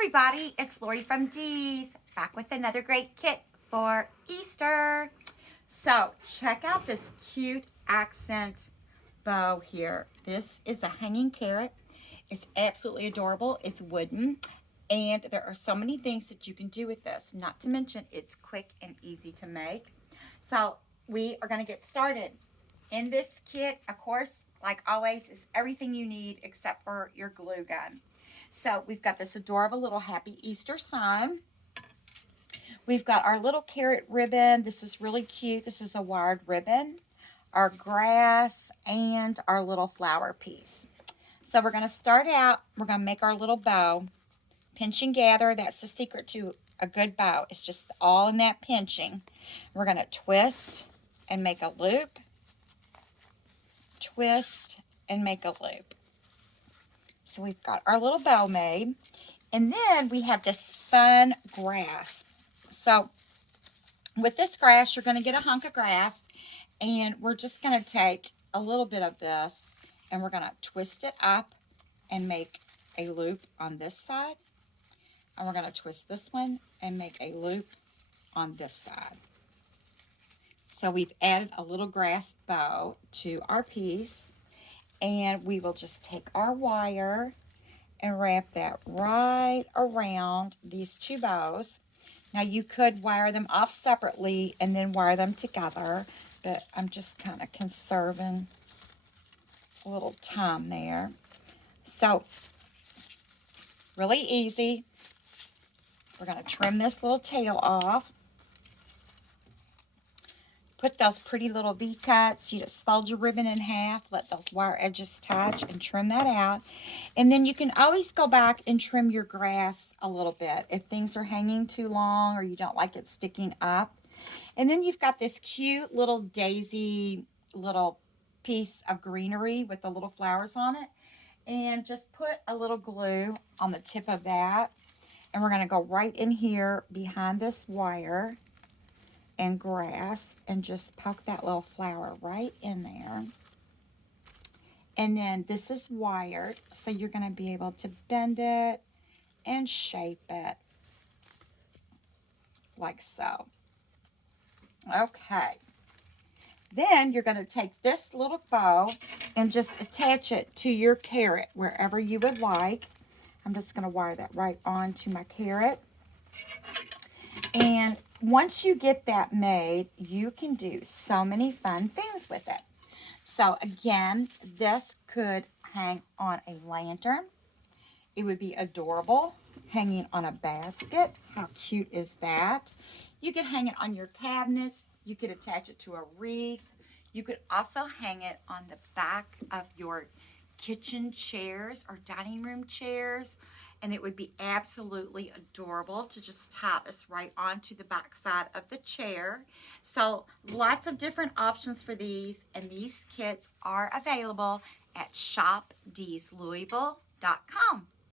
everybody, it's Lorie from Dee's, back with another great kit for Easter. So check out this cute accent bow here. This is a hanging carrot. It's absolutely adorable. It's wooden, and there are so many things that you can do with this. Not to mention, it's quick and easy to make. So we are going to get started. In this kit, of course, like always, is everything you need except for your glue gun. So we've got this adorable little Happy Easter sign. We've got our little carrot ribbon. This is really cute. This is a wired ribbon. Our grass and our little flower piece. So we're going to start out. We're going to make our little bow. Pinch and gather. That's the secret to a good bow. It's just all in that pinching. We're going to twist and make a loop. Twist and make a loop. So we've got our little bow made. And then we have this fun grass. So with this grass, you're going to get a hunk of grass. And we're just going to take a little bit of this. And we're going to twist it up and make a loop on this side. And we're going to twist this one and make a loop on this side. So we've added a little grass bow to our piece. And we will just take our wire and wrap that right around these two bows. Now you could wire them off separately and then wire them together, but I'm just kind of conserving a little time there. So really easy. We're going to trim this little tail off. Put those pretty little V-cuts. You just fold your ribbon in half. Let those wire edges touch and trim that out. And then you can always go back and trim your grass a little bit if things are hanging too long or you don't like it sticking up. And then you've got this cute little daisy little piece of greenery with the little flowers on it. And just put a little glue on the tip of that. And we're going to go right in here behind this wire and grass and just poke that little flower right in there. And then this is wired, so you're going to be able to bend it and shape it like so. Okay. Then you're going to take this little bow and just attach it to your carrot wherever you would like. I'm just going to wire that right onto my carrot. And once you get that made, you can do so many fun things with it. So again, this could hang on a lantern. It would be adorable hanging on a basket. How cute is that? You could hang it on your cabinets. You could attach it to a wreath. You could also hang it on the back of your kitchen chairs or dining room chairs, and it would be absolutely adorable to just tie this right onto the back side of the chair. So lots of different options for these, and these kits are available at shopdeeslouisville.com.